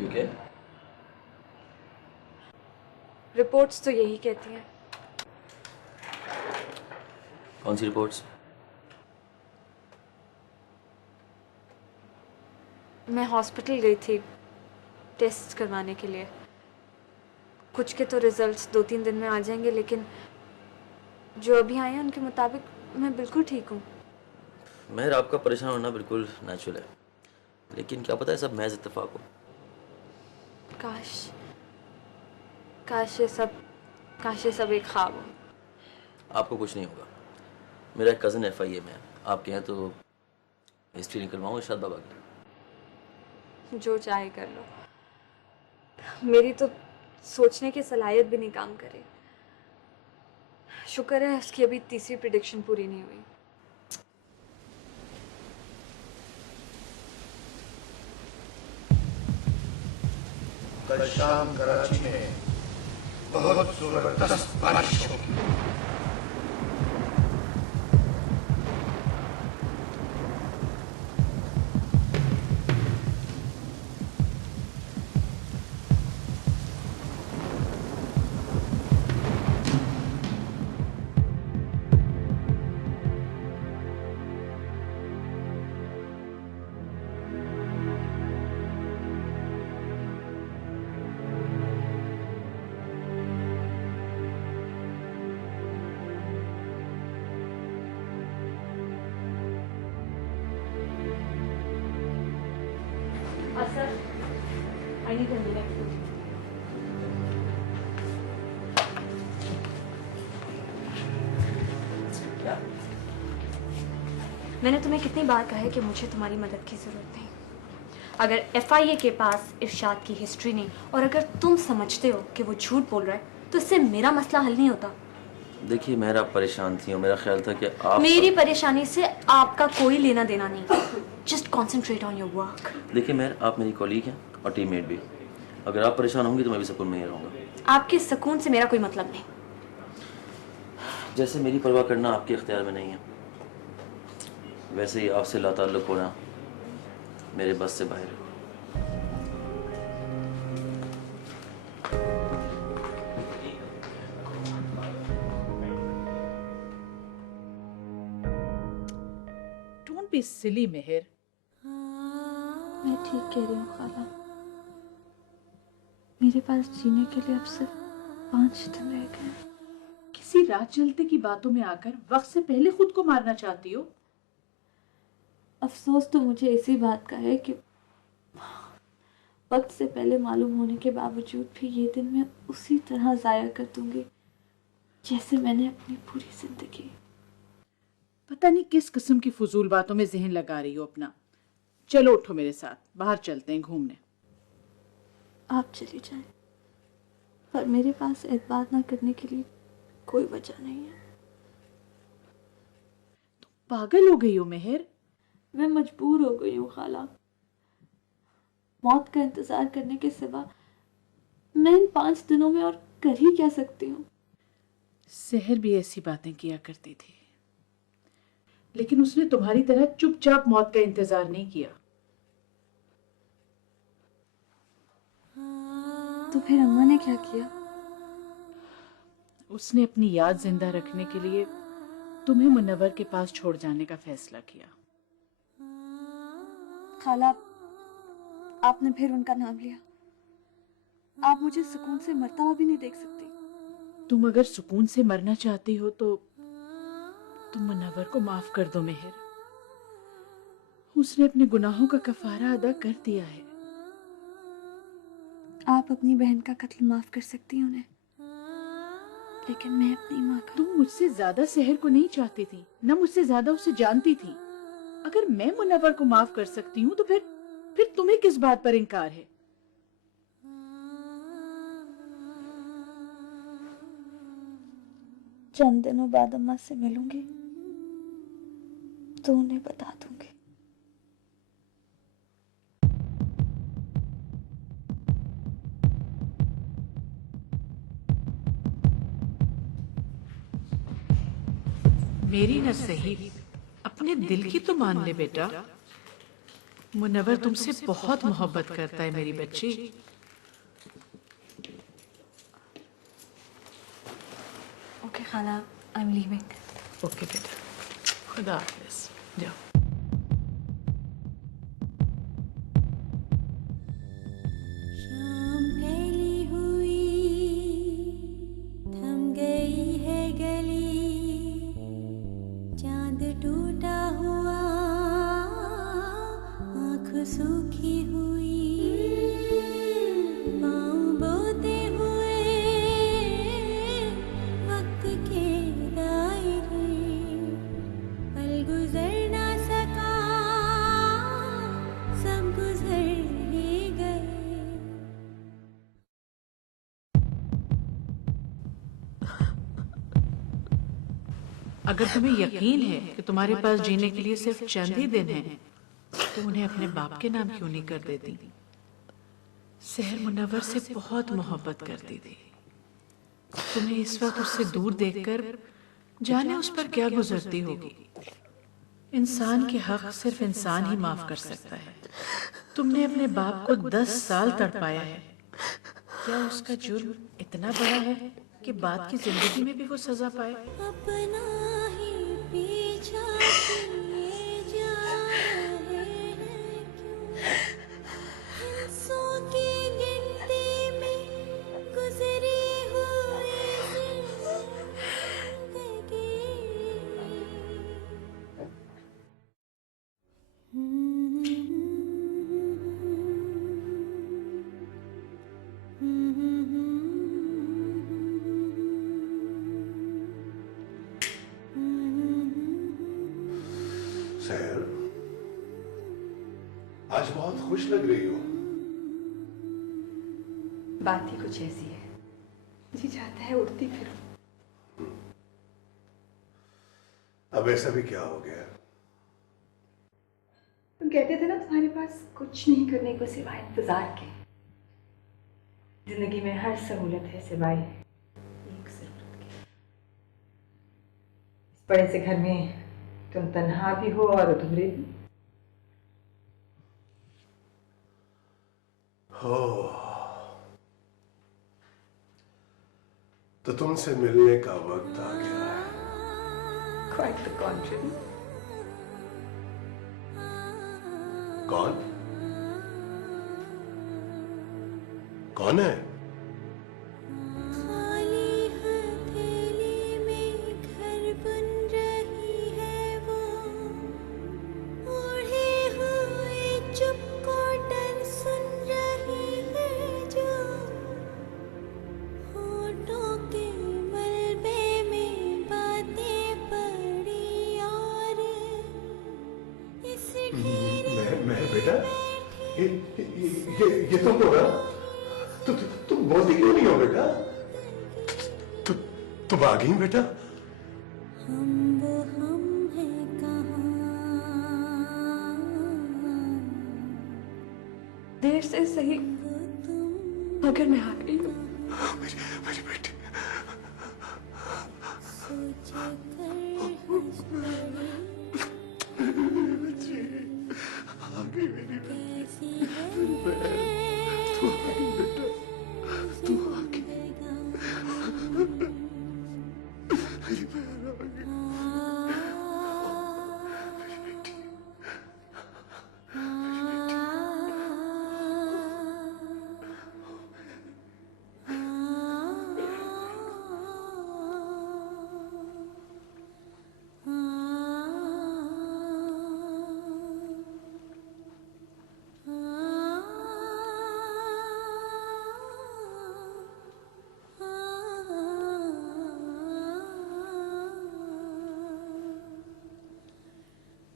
UK? Reports तो यही कहती हैं। कौन सी रिपोर्ट्स? मैं हॉस्पिटल गई थी टेस्ट करवाने के लिए। कुछ के तो रिजल्ट्स 2-3 दिन में आ जाएंगे, लेकिन जो अभी आए हैं उनके मुताबिक मैं बिल्कुल ठीक हूँ। महर, आपका परेशान होना बिल्कुल नेचुरल है, लेकिन क्या पता है सब महज इत्तेफाक हो। काश काश ये सब एक ख्वाब हो। आपको कुछ नहीं होगा। मेरा एक कज़न FIA में है, आपके हैं तो हिस्ट्री निकलवाऊँ इरशाद बाबा की। जो चाहे कर लो, मेरी तो सोचने की सलाहियत भी नहीं काम करे। शुक्र है उसकी अभी तीसरी प्रिडिक्शन पूरी नहीं हुई। कल शाम कराची में बहुत जबरदस्त बारिश होगी। I need a minute. क्या? मैंने तुम्हें कितनी बार कहा है कि मुझे तुम्हारी मदद की ज़रूरत नहीं। अगर FIA के पास इरशाद की हिस्ट्री नहीं और अगर तुम समझते हो कि वो झूठ बोल रहा है तो इससे मेरा मसला हल नहीं होता। देखिए महर, आप परेशान थी और मेरा ख्याल था कि आप मेरी परेशानी से आपका कोई लेना देना नहीं। Just concentrate on your work. देखिए महर, आप मेरी कॉलीग हैं और टीममेट भी। अगर आप परेशान होंगी तो मैं भी सुकून में ही रहूँगा। आपके सुकून से मेरा कोई मतलब नहीं। जैसे मेरी परवाह करना आपके इख्तियार में नहीं है, वैसे ही आपसे लाताल्लुक होना मेरे बस से बाहर है। Don't be silly, मेहर। मैं ठीक कह रही हूँ खाला। मेरे पास जीने के लिए अब सिर्फ 5 दिन रह गए। किसी रात चलते की बातों में आकर वक्त से पहले खुद को मारना चाहती हो। अफसोस तो मुझे इसी बात का है कि वक्त से पहले मालूम होने के बावजूद भी ये दिन मैं उसी तरह जाया कर दूंगी जैसे मैंने अपनी पूरी जिंदगी। पता नहीं किस किस्म की फजूल बातों में जहन लगा रही हो अपना। चलो उठो मेरे साथ, बाहर चलते हैं घूमने। आप चली जाएं, पर मेरे पास एतबार ना करने के लिए कोई वजह नहीं है। तुम पागल हो गई हो मेहर। मैं मजबूर हो गई हूँ खाला। मौत का इंतजार करने के सिवा मैं इन 5 दिनों में और कर ही क्या सकती हूँ। सहर भी ऐसी बातें किया करती थी, लेकिन उसने तुम्हारी तरह चुपचाप मौत का इंतजार नहीं किया। तो फिर अम्मा ने क्या किया? उसने अपनी याद जिंदा रखने के लिए तुम्हें मुनव्वर के पास छोड़ जाने का फैसला किया। खाला, आपने फिर उनका नाम लिया। आप मुझे सुकून से मरता हुआ भी नहीं देख सकती। तुम अगर सुकून से मरना चाहती हो तो तुम मुनव्वर को माफ कर दो मेहर। उसने अपने गुनाहों का कफारा अदा कर दिया है। आप अपनी बहन का कत्ल माफ कर सकती हैं उन्हें, लेकिन मैं अपनी माँ का। तुम मुझसे ज्यादा सहर को नहीं चाहती थी, न मुझसे ज्यादा उसे जानती थी। अगर मैं मुनव्वर को माफ कर सकती हूँ तो फिर तुम्हें किस बात पर इनकार है? चंद दिनों बाद अम्मा से मिलूंगी तो उन्हें बता दूंगी। मेरी न सही, अपने दिल की तो मान ले बेटा। मुनव्वर तुमसे बहुत मोहब्बत करता है मेरी बच्ची। ओके खाला, आई एम लीविंग। ओके बेटा, खुदा हाफिज, जाओ। शाम फैली हुई थम गई है गली, चांद टूटा हुआ आँख सूखी हुई, पाँव बोते हुए वक्त के दायरे, पल गुजर ना सका सब गुजर ही गए। अगर तुम्हें यकीन है कि तुम्हारे पास जीने के लिए सिर्फ चंद ही दिन हैं, तो उन्हें अपने बाप के नाम क्यों नहीं कर देती? सहर मुनव्वर से बहुत मोहब्बत करती थी। तुम्हें इस वक्त उससे दूर देखकर जाने उस पर क्या गुजरती होगी। इंसान के हक सिर्फ इंसान ही माफ कर सकता है। तुमने अपने बाप को 10 साल तड़पाया है। क्या उसका जुर्म इतना बड़ा है कि बाद की जिंदगी में भी वो सजा पाए? अपना ही पीछा किए जा रहे हैं क्यों, हिंसों की गिनती में गुजरी हुई जिंदगी। सहर, आज बहुत खुश लग रही हो। बात ही कुछ ऐसी है, जी चाहता है उड़ती फिरूं। अब ऐसा भी क्या हो गया? तुम कहते थे ना तुम्हारे पास कुछ नहीं करने को सिवाय इंतजार के। जिंदगी में हर सहूलत है सिवाय एक जरूरत के। इस बड़े से घर में तुम तन्हा भी हो और अधूरे भी। हो तो तुमसे मिलने का वक्त आ गया है। Quite the contrary. कौन? कौन है? खाली हथेली में घर बन रही है वो, ओढ़े हुए चुप कॉटन सुन रही है जो, होठों के मलबे में बातें पड़ी और इस ढेर मैं बेटा, ये तुम हो ना? तुम बोलती क्यों नहीं हो बेटा? तुम आ गई बेटा? हम वो हम हैं कहाँ, देर से सही वो तुम मगर मैं आ गई हूँ। मेरी बेटी। सोच कर हंस पड़ी, आ गई मेरी बेटी। कैसी है